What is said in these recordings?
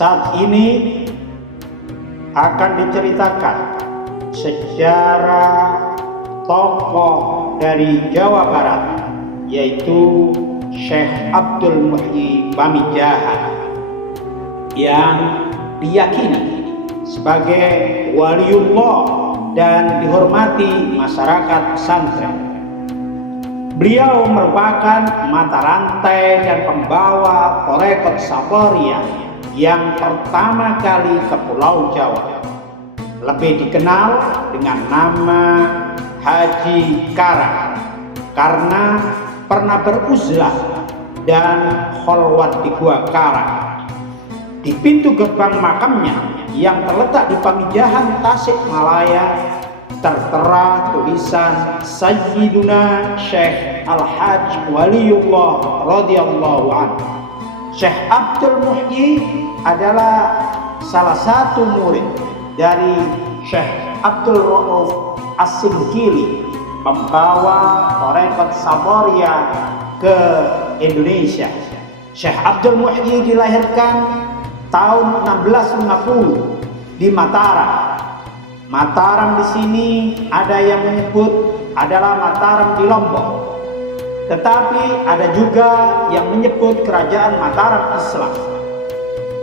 Saat ini akan diceritakan sejarah tokoh dari Jawa Barat, yaitu Syekh Abdul Muhyi Pamijahan, yang diyakini sebagai waliullah dan dihormati masyarakat pesantren. Beliau merupakan mata rantai dan pembawa Thariqat Safariyah yang pertama kali ke Pulau Jawa. Lebih dikenal dengan nama Haji Karang karena pernah beruzlah dan kholwat di Gua Karang. Di pintu gerbang makamnya yang terletak di Pamijahan, Tasikmalaya, tertera tulisan Sayyiduna Syekh Al-Hajj Waliullah radhiyallahu anhu. Syekh Abdul Muhyi adalah salah satu murid dari Syekh Abdul Rauf As-Singkili, pembawa Thariqat Safariyah ke Indonesia. Syekh Abdul Muhyi dilahirkan tahun 1650 di Mataram. Mataram di sini ada yang menyebut adalah Mataram di Lombok, tetapi ada juga yang menyebut kerajaan Mataram Islam.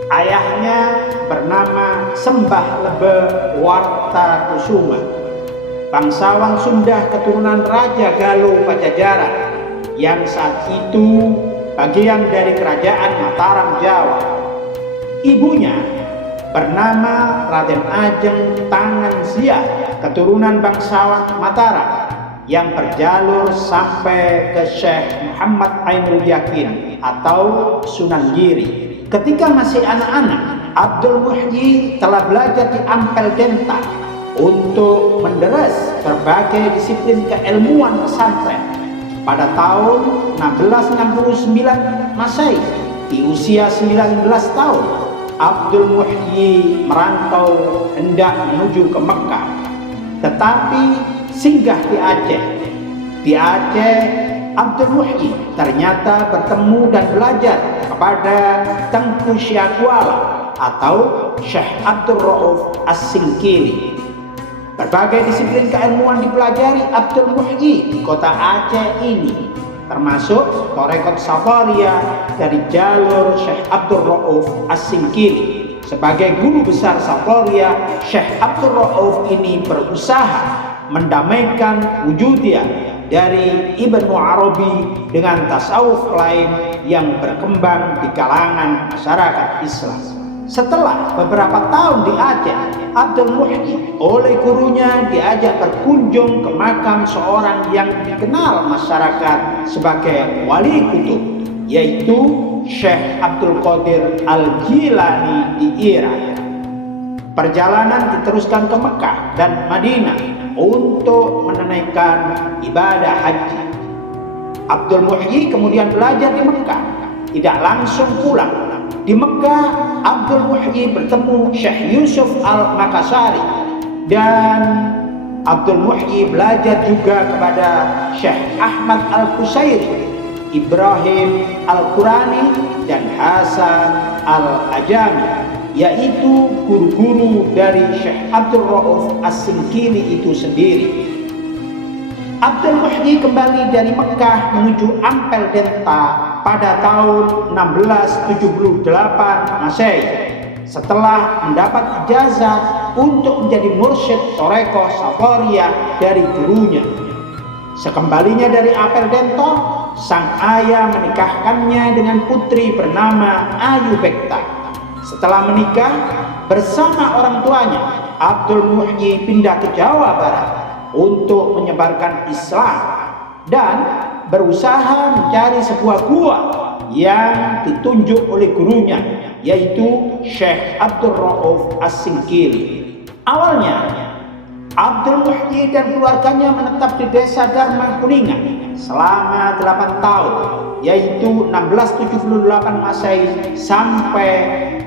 Ayahnya bernama Sembah Lebe Warta Kusuma, bangsawan Sunda keturunan Raja Galuh Pajajaran yang saat itu bagian dari kerajaan Mataram Jawa. Ibunya bernama Raden Ajeng Tangan Zia, keturunan bangsawan Mataram yang berjalur sampai ke Syekh Muhammad Ainul Yakin atau Sunan Giri. Ketika masih anak-anak, Abdul Muhyi telah belajar di Ampel Denta untuk menderes berbagai disiplin keilmuan pesantren. Pada tahun 1669 Masehi, di usia 19 tahun, Abdul Muhyi merantau hendak menuju ke Mekah, tetapi singgah di Aceh. Di Aceh, Abdul Muhyi ternyata bertemu dan belajar kepada Tengku Syakuala atau Syekh Abdul Rauf As-Singkili. Berbagai disiplin keilmuan dipelajari Abdul Muhyi di kota Aceh ini, termasuk Thariqat Safariyah dari jalur Syekh Abdul Rauf As-Singkili. Sebagai guru besar Safariyah, Syekh Abdul Rauf ini berusaha mendamaikan wujudiyah dari Ibnu Arabi dengan tasawuf lain yang berkembang di kalangan masyarakat Islam. Setelah beberapa tahun di Aceh, Abdul Muhyi oleh gurunya diajak berkunjung ke makam seorang yang dikenal masyarakat sebagai wali kutub, yaitu Syekh Abdul Qadir Al-Jilani di Irak. Perjalanan diteruskan ke Mekah dan Madinah untuk menunaikan ibadah haji. Abdul Muhyi kemudian belajar di Mekah, tidak langsung pulang. Di Mekah, Abdul Muhyi bertemu Syekh Yusuf Al-Makassari, dan Abdul Muhyi belajar juga kepada Syekh Ahmad Al-Qusairi, Ibrahim Al-Qurani, dan Hasan Al-Ajami, yaitu guru-guru dari Syekh Abdul Rauf As-Singkili itu sendiri. Abdul Muhyi kembali dari Mekah menuju Ampel Denta pada tahun 1678 Masehi setelah mendapat ijazah untuk menjadi mursyid Thariqah Safariyah dari gurunya. Sekembalinya dari Ampel Denta, sang ayah menikahkannya dengan putri bernama Ayu Bekta. Setelah menikah bersama orang tuanya, Abdul Muhyi pindah ke Jawa Barat untuk menyebarkan Islam dan berusaha mencari sebuah gua yang ditunjuk oleh gurunya, yaitu Syekh Abdul Rauf As-Singkili. Awalnya, Abdul Muhyi dan keluarganya menetap di desa Dharma Kuningan selama 8 tahun, yaitu 1678 Masehi sampai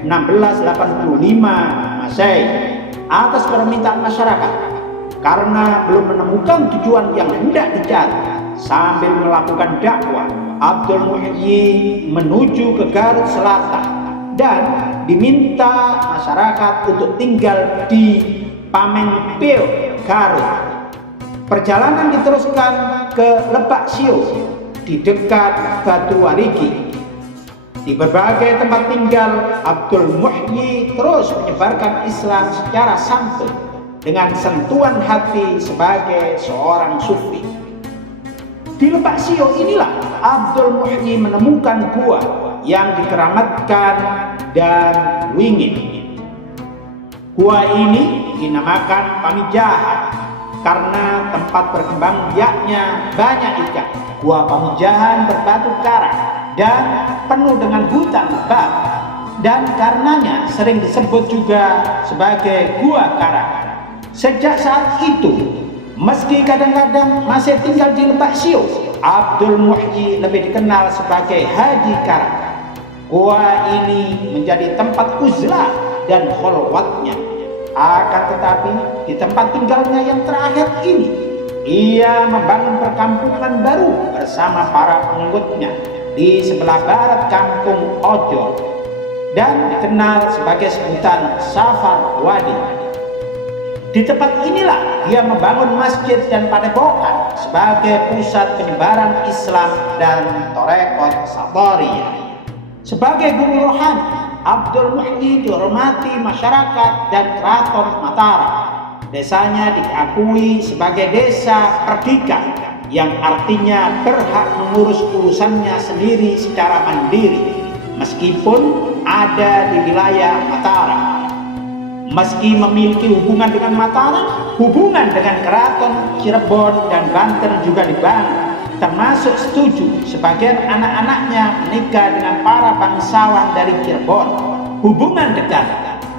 1685 Masehi, atas permintaan masyarakat karena belum menemukan tujuan yang hendak dicari. Sambil melakukan dakwah, Abdul Muhyi menuju ke Garut Selatan dan diminta masyarakat untuk tinggal di Pamenpeo, Garut. Perjalanan diteruskan ke Lebak Sio di dekat Batu Warigi. Di berbagai tempat tinggal, Abdul Muhyi terus menyebarkan Islam secara santun dengan sentuhan hati sebagai seorang sufi. Di Lebak Sio inilah Abdul Muhyi menemukan gua yang dikeramatkan dan wingit. Gua ini dinamakan Pamijahan karena tempat berkembang biaknya banyak ikan. Gua Pamijahan berbatu karang dan penuh dengan hutan lebat, dan karenanya sering disebut juga sebagai Gua Karang. Sejak saat itu, meski kadang-kadang masih tinggal di Lebak Sio, Abdul Muhyi lebih dikenal sebagai Haji Karang. Gua ini menjadi tempat uzlah dan kholwatnya. Akan tetapi di tempat tinggalnya yang terakhir ini, ia membangun perkampungan baru bersama para pengikutnya di sebelah barat kampung Ojol dan dikenal sebagai sebutan Safar Wadi. Di tempat inilah dia membangun masjid dan padepokan sebagai pusat penyebaran Islam dan Torekot Sabariyah. Sebagai guru rohani, Abdul Muhyi dihormati masyarakat dan keraton Mataram. Desanya diakui sebagai desa perdikan yang artinya berhak mengurus urusannya sendiri secara mandiri meskipun ada di wilayah Mataram. Meski memiliki hubungan dengan Mataram, hubungan dengan keraton Cirebon dan Banten juga dibangun, termasuk setuju sebagian anak-anaknya menikah dengan para bangsawan dari Cirebon. Hubungan dekat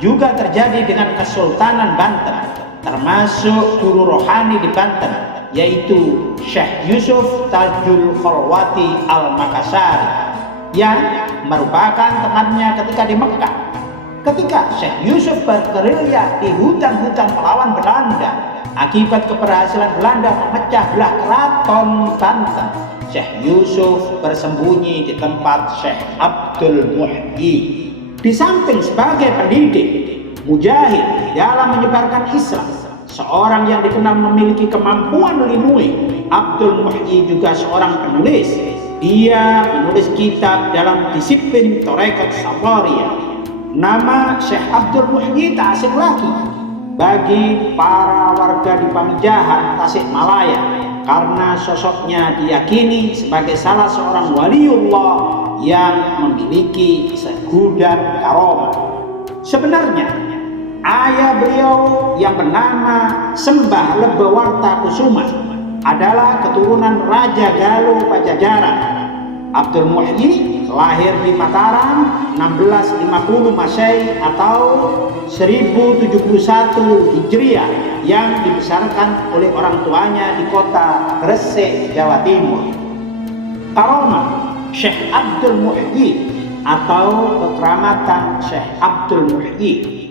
juga terjadi dengan Kesultanan Banten, termasuk guru rohani di Banten, yaitu Syekh Yusuf Tajul Kholwati Al-Makassari, yang merupakan temannya ketika di Mekah. Ketika Syekh Yusuf bergerilya di hutan-hutan melawan Belanda, akibat keberhasilan Belanda memecah belah keraton Banten, Syekh Yusuf bersembunyi di tempat Syekh Abdul Muhyi. Di samping sebagai pendidik, mujahid dalam menyebarkan Islam, seorang yang dikenal memiliki kemampuan linui, Abdul Muhyi juga seorang penulis. Dia menulis kitab dalam disiplin Torekot Sabariyah. Nama Syekh Abdul Muhyi tak asing lagi bagi para warga di Pamijahan, Tasikmalaya, karena sosoknya diyakini sebagai salah seorang waliullah yang memiliki segudang karomah. Sebenarnya ayah beliau yang bernama Sembah Lebewarta Kusuma adalah keturunan Raja Galuh Pajajaran. Abdul Muhyi lahir di Mataram 1650 Masehi atau 1071 Hijriah yang dibesarkan oleh orang tuanya di kota Gresik, Jawa Timur. Karomah Syekh Abdul Muhyi atau kekeramatan Syekh Abdul Muhyi.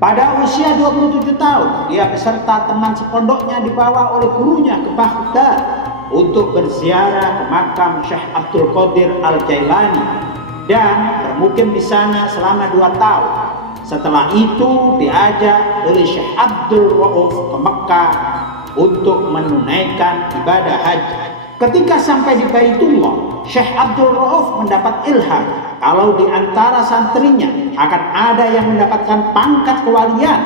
Pada usia 27 tahun, dia beserta teman sepondoknya dibawa oleh gurunya ke Baghdad untuk berziarah ke makam Syekh Abdul Qadir Al-Jailani dan bermukim di sana selama 2 tahun. Setelah itu diajak oleh Syekh Abdul Rauf ke Mekah untuk menunaikan ibadah haji. Ketika sampai di Baitullah, Syekh Abdul Rauf mendapat ilham kalau di antara santrinya akan ada yang mendapatkan pangkat kewalian.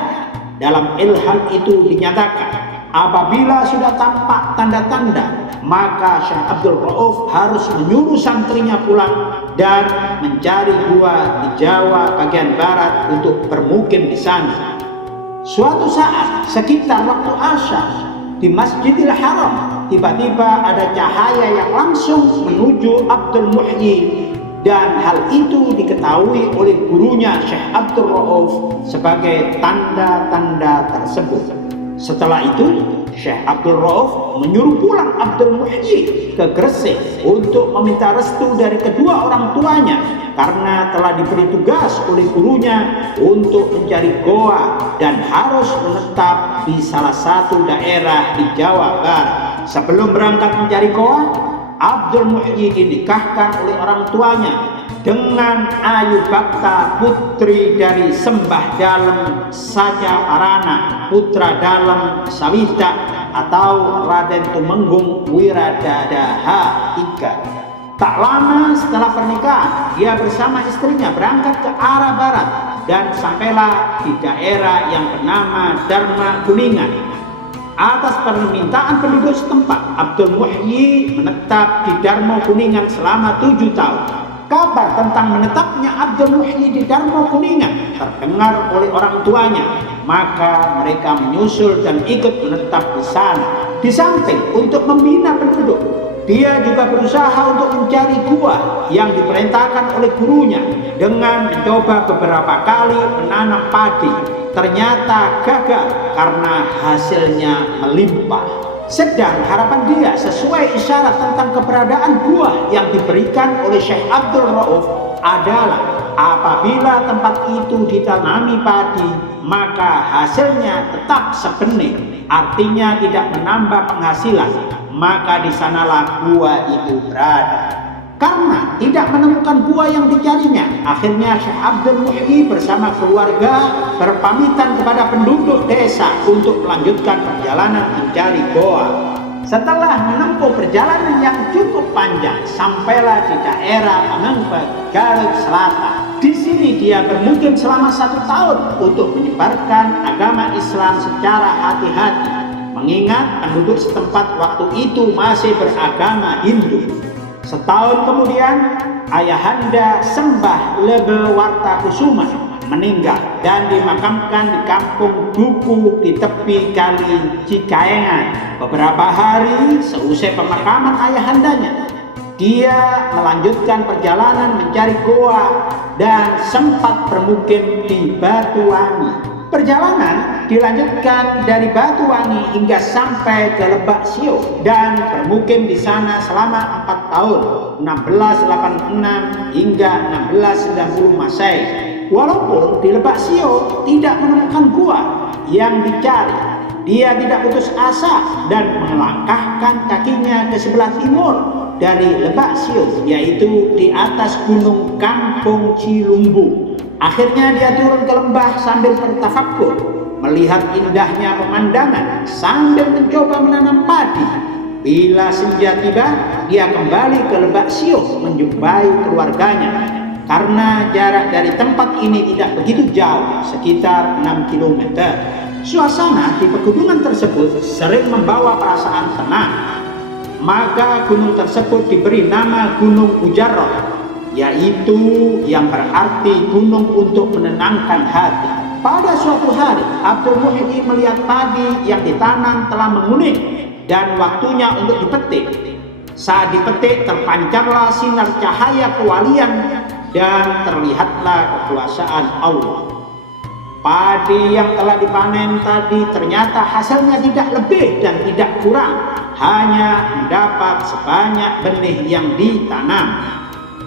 Dalam ilham itu dinyatakan, apabila sudah tampak tanda-tanda, maka Syekh Abdul Rauf harus menyuruh santrinya pulang dan mencari gua di Jawa bagian barat untuk bermukim di sana. Suatu saat sekitar waktu Asar di Masjidil Haram, tiba-tiba ada cahaya yang langsung menuju Abdul Muhyi, dan hal itu diketahui oleh gurunya Syekh Abdul Rauf sebagai tanda-tanda tersebut. Setelah itu Syekh Abdul Rauf menyuruh pulang Abdul Muhyi ke Gresik untuk meminta restu dari kedua orang tuanya karena telah diberi tugas oleh gurunya untuk mencari goa dan harus menetap di salah satu daerah di Jawa Barat. Sebelum berangkat mencari goa, Abdul Muhyi dinikahkan oleh orang tuanya dengan Ayu Bhakta putri dari Sembah Dalem Saja Parana putra Dalem Sawita atau Raden Tumenggung Wiradadaha III. Tak lama setelah pernikahan, dia bersama istrinya berangkat ke arah barat dan sampailah di daerah yang bernama Dharma Kuningan. Atas permintaan penduduk setempat, Abdul Muhyi menetap di Dharma Kuningan selama 7 tahun. Kabar tentang menetapnya Abdul Muhyi di Dharma Kuningan terdengar oleh orang tuanya, maka mereka menyusul dan ikut menetap di sana. Di samping untuk membina penduduk, dia juga berusaha untuk mencari gua yang diperintahkan oleh gurunya dengan mencoba beberapa kali menanam padi. Ternyata gagal karena hasilnya melimpah. Sedang harapan dia sesuai isyarat tentang keberadaan buah yang diberikan oleh Syekh Abdul Rauf adalah apabila tempat itu ditanami padi, maka hasilnya tetap sebenih, artinya tidak menambah penghasilan, maka di sanalah buah itu berada. Karena tidak menemukan buah yang dicarinya, akhirnya Syekh Abdul Muhyi bersama keluarga berpamitan kepada penduduk desa untuk melanjutkan perjalanan mencari goa. Setelah menempuh perjalanan yang cukup panjang, sampailah di daerah Pamengpeuk, Garut Selatan. Di sini dia bermukim selama 1 tahun untuk menyebarkan agama Islam secara hati-hati, mengingat penduduk setempat waktu itu masih beragama Hindu. Setahun kemudian, ayahanda Sembah Lebe Wartakusuma meninggal dan dimakamkan di kampung Duku di tepi kali Cikaengan. Beberapa hari seusai pemakaman ayahandanya, dia melanjutkan perjalanan mencari goa dan sempat bermukim di Batuwangi. Perjalanan dilanjutkan dari Batuwangi hingga sampai ke Lebak Sio dan bermukim di sana selama 4 tahun, 1686 hingga 1690 Masehi. Walaupun di Lebak Sio tidak menemukan gua yang dicari, dia tidak putus asa dan melangkahkan kakinya ke sebelah timur dari Lebak Sio, yaitu di atas gunung Kampung Cilumbu. Akhirnya dia turun ke lembah sambil bertafakkur, melihat indahnya pemandangan sambil mencoba menanam padi. Bila senja tiba, dia kembali ke Lebak Sio menjumpai keluarganya. Karena jarak dari tempat ini tidak begitu jauh, sekitar 6 km. Suasana di pegunungan tersebut sering membawa perasaan tenang. Maka gunung tersebut diberi nama Gunung Ujarot, yaitu yang berarti gunung untuk menenangkan hati. Pada suatu hari, Abdul Muhyi melihat padi yang ditanam telah menguning dan waktunya untuk dipetik. Saat dipetik, terpancarlah sinar cahaya kewalian dan terlihatlah kekuasaan Allah. Padi yang telah dipanen tadi ternyata hasilnya tidak lebih dan tidak kurang, hanya mendapat sebanyak benih yang ditanam.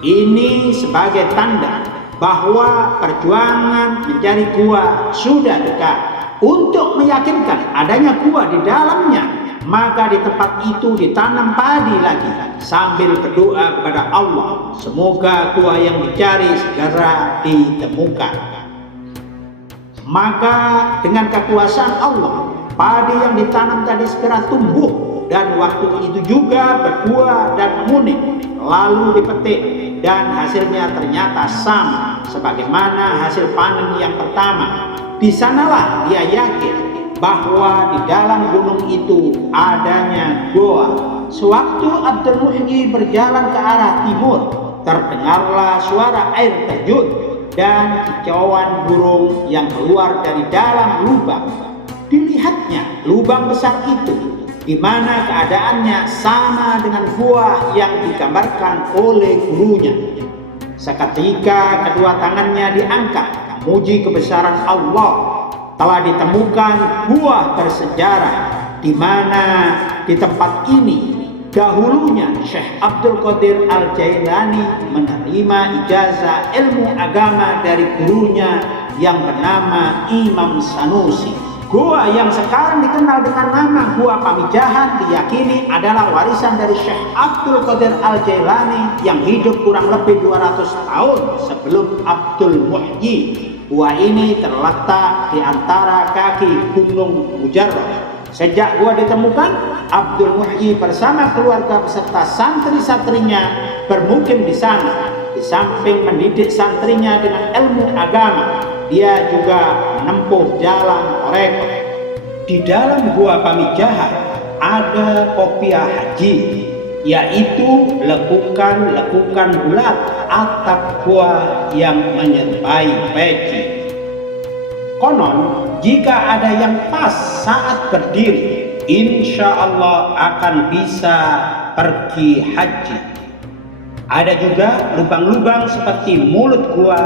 Ini sebagai tanda bahwa perjuangan mencari gua sudah dekat. Untuk meyakinkan adanya gua di dalamnya, maka di tempat itu ditanam padi lagi sambil berdoa kepada Allah, semoga gua yang dicari segera ditemukan. Maka dengan kekuasaan Allah, padi yang ditanam tadi segera tumbuh dan waktu itu juga berbuah dan menguning, lalu dipetik. Dan hasilnya ternyata sama sebagaimana hasil panen yang pertama. Di sanalah dia yakin bahwa di dalam gunung itu adanya goa. Sewaktu Abdul Muhyi berjalan ke arah timur, terdengarlah suara air terjun dan kicauan burung yang keluar dari dalam lubang. Dilihatnya lubang besar itu, di mana keadaannya sama dengan buah yang digambarkan oleh gurunya. Seketika kedua tangannya diangkat memuji kebesaran Allah. Telah ditemukan buah bersejarah, di mana di tempat ini dahulunya Syekh Abdul Qadir Al-Jailani menerima ijazah ilmu agama dari gurunya yang bernama Imam Sanusi. Gua yang sekarang dikenal dengan nama Gua Pamijahan diyakini adalah warisan dari Syekh Abdul Qadir Al-Jailani yang hidup kurang lebih 200 tahun sebelum Abdul Muhyi. Gua ini terletak di antara kaki Gunung Mujarrah. Sejak gua ditemukan, Abdul Muhyi bersama keluarga beserta santri-santrinya bermukim di sana. Di samping mendidik santrinya dengan ilmu agama, dia juga menempuh jalan tarekat. Di dalam Gua Pamijahan ada kopiah haji, yaitu lekukan-lekukan bulat atap gua yang menyerupai peci. Konon, jika ada yang pas saat berdiri, insya Allah akan bisa pergi haji. Ada juga lubang-lubang seperti mulut gua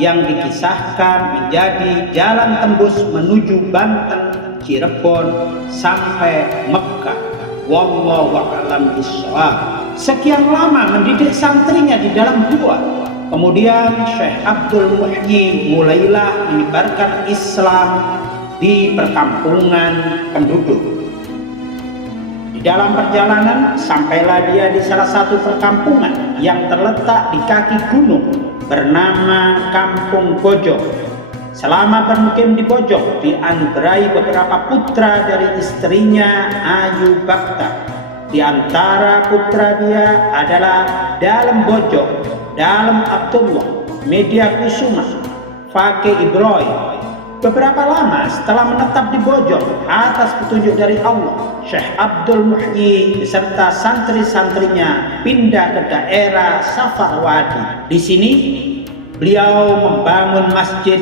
yang dikisahkan menjadi jalan tembus menuju Banten, Cirebon, sampai Mekah. Wallahu a'lam bishawab. Sekian lama mendidik santrinya di dalam gua. Kemudian Syekh Abdul Muhyi mulailah menyebarkan Islam di perkampungan penduduk. Di dalam perjalanan sampailah dia di salah satu perkampungan yang terletak di kaki gunung bernama Kampung Bojong. Selama bermukim di Bojong, dianugerahi beberapa putra dari istrinya Ayu Bakta. Di antara putra dia adalah Dalem Bojong, Dalem Abdullah, Media Kusuma, Fakih Ibrahim. Beberapa lama setelah menetap di Bojong atas petunjuk dari Allah, Syekh Abdul Muhyi beserta santri-santrinya pindah ke daerah Safarwadi. Di sini beliau membangun masjid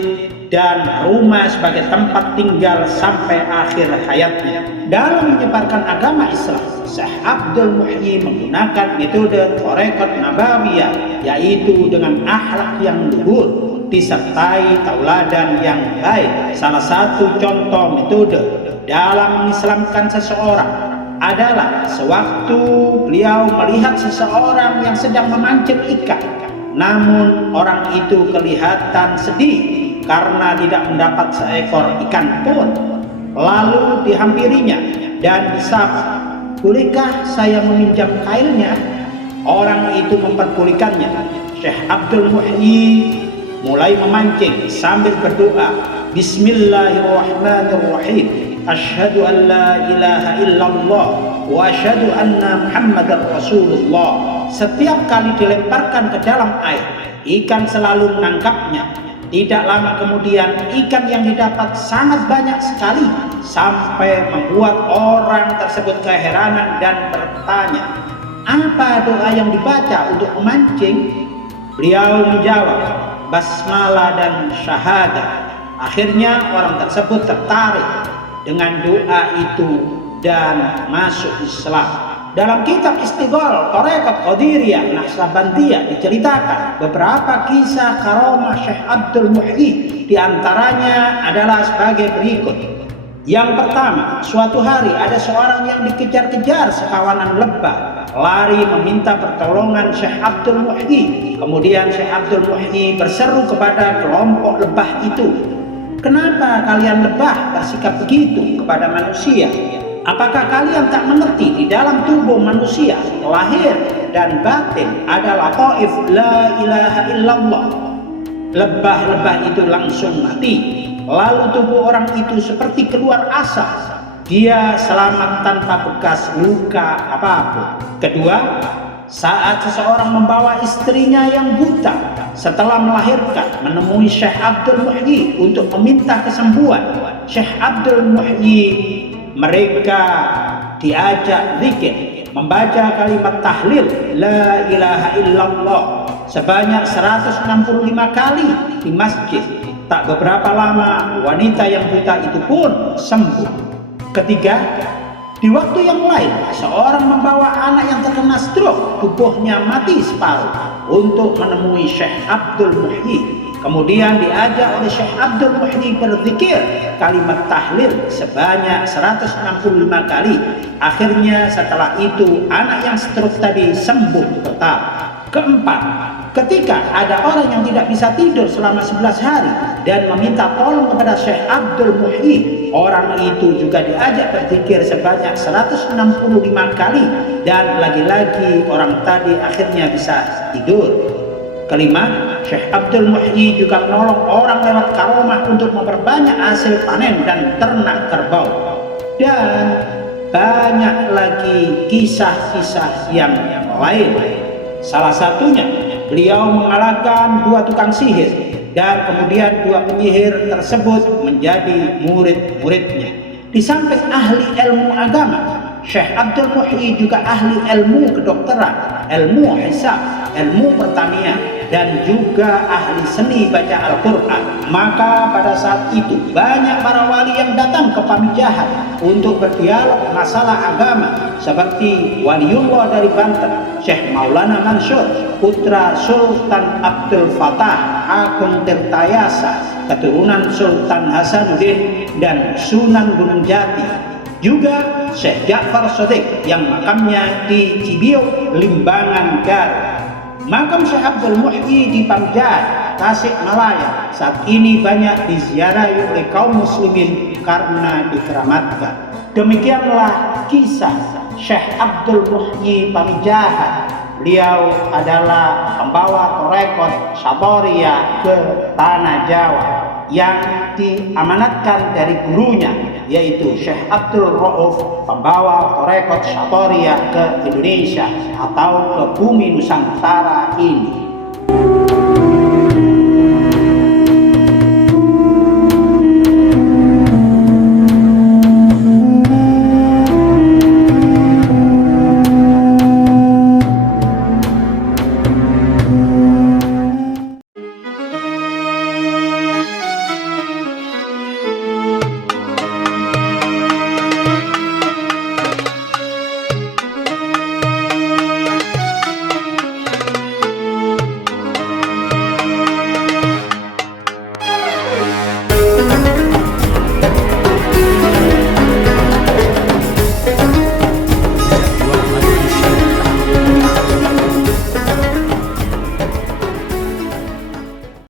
dan rumah sebagai tempat tinggal sampai akhir hayatnya. Dalam menyebarkan agama Islam, Syekh Abdul Muhyi menggunakan metode Thariqat Nabawiyah, yaitu dengan akhlak yang luhur disertai tauladan yang baik. Salah satu contoh metode dalam mengislamkan seseorang adalah sewaktu beliau melihat seseorang yang sedang memancing ikan, namun orang itu kelihatan sedih karena tidak mendapat seekor ikan pun. Lalu dihampirinya dan disapa, "Bolehkah saya meminjam kailnya?" Orang itu memperbolehkannya. Syekh Abdul Muhyi mulai memancing sambil berdoa, "Bismillahirrahmanirrahim. Asyhadu an la ilaha illallah wa asyhadu anna Muhammadar Rasulullah." Setiap kali dilemparkan ke dalam air, ikan selalu menangkapnya. Tidak lama kemudian, ikan yang didapat sangat banyak sekali sampai membuat orang tersebut keheranan dan bertanya, "Apa doa yang dibaca untuk memancing?" Beliau menjawab, "Basmalah dan syahadat." Akhirnya orang tersebut tertarik dengan doa itu dan masuk Islam. Dalam kitab Istighol Thariqat Qadiriyah Naqsabandiyah diceritakan beberapa kisah karamah Syekh Abdul Muhyi. Di antaranya adalah sebagai berikut. Yang pertama, suatu hari ada seorang yang dikejar-kejar sekawanan lebah, lari meminta pertolongan Syekh Abdul Muhyi. Kemudian Syekh Abdul Muhyi berseru kepada kelompok lebah itu, "Kenapa kalian lebah bersikap begitu kepada manusia? Apakah kalian tak mengerti di dalam tubuh manusia, lahir dan batin adalah taif la ilaha illallah?" Lebah-lebah itu langsung mati. Lalu tubuh orang itu seperti keluar asap. Dia selamat tanpa bekas luka apapun. Kedua, saat seseorang membawa istrinya yang buta setelah melahirkan menemui Syekh Abdul Muhyi untuk meminta kesembuhan, Syekh Abdul Muhyi mereka diajak zikir, membaca kalimat tahlil la ilaha illallah sebanyak 165 kali di masjid. Tak beberapa lama wanita yang buta itu pun sembuh. Ketiga, di waktu yang lain seorang membawa anak yang terkena stroke, tubuhnya mati separuh, untuk menemui Syekh Abdul Muhyi. Kemudian diajak oleh Syekh Abdul Muhyi berzikir kalimat tahlil sebanyak 165 kali. Akhirnya setelah itu anak yang stroke tadi sembuh total. Keempat, ketika ada orang yang tidak bisa tidur selama 11 hari, dan meminta tolong kepada Syekh Abdul Muhyi. Orang itu juga diajak berzikir sebanyak 165 kali dan lagi-lagi orang tadi akhirnya bisa tidur. Kelima, Syekh Abdul Muhyi juga menolong orang lewat karomah untuk memperbanyak hasil panen dan ternak kerbau. Dan banyak lagi kisah-kisah yang lain. Salah satunya, beliau mengalahkan 2 tukang sihir dan kemudian 2 penyihir tersebut menjadi murid-muridnya. Di samping ahli ilmu agama, Syekh Abdul Muhyi juga ahli ilmu kedokteran, ilmu hisab, ilmu pertanian, dan juga ahli seni baca Al-Quran. Maka pada saat itu banyak para wali yang datang ke Pamijahan untuk berdialog masalah agama, seperti Waliullah dari Banten, Syekh Maulana Mansur, putra Sultan Abdul Fattah Agung Tirtayasa, keturunan Sultan Hasanuddin dan Sunan Gunung Jati. Juga Syekh Ja'far Shadiq yang makamnya di Cibiuk, Limbangan, Garut. Makam Syekh Abdul Muhyi di Pamijahan, Tasikmalaya saat ini banyak diziarahi oleh kaum muslimin karena dikeramatkan. Demikianlah kisah Syekh Abdul Muhyi Pamijahan. Beliau adalah pembawa tarekat Syatoria ke tanah Jawa yang diamanatkan dari gurunya, yaitu Syekh Abdul Rauf, pembawa tarekat Syatoria ke Indonesia atau ke bumi Nusantara ini.